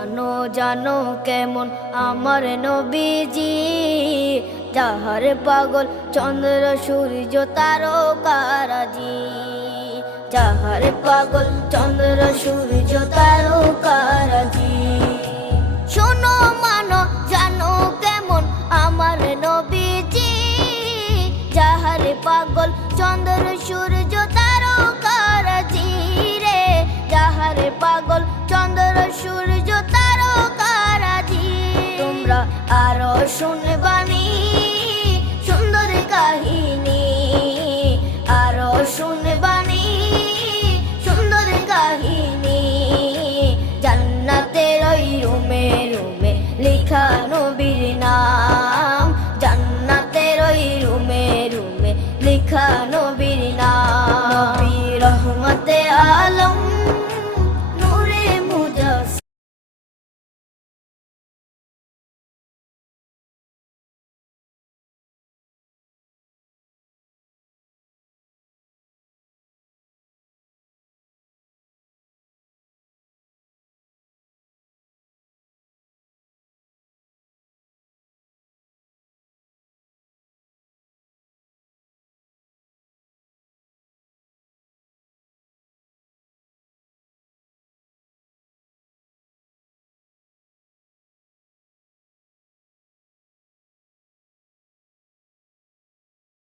জানো জানো কেমন আমার নবীজি, যাহার পাগল চন্দ্র সূর্য তারকারাজি, যাহার পাগল চন্দ্র সূর্য তারকারাজি। শোনো মানো জানো কেমন আমার নবীজি, যাহার পাগল চন্দ্র সূর্য তারকারাজি রে, যাহার পাগল চন্দ্র সূর্য তারকারাজি। তোমরা আরো শুনে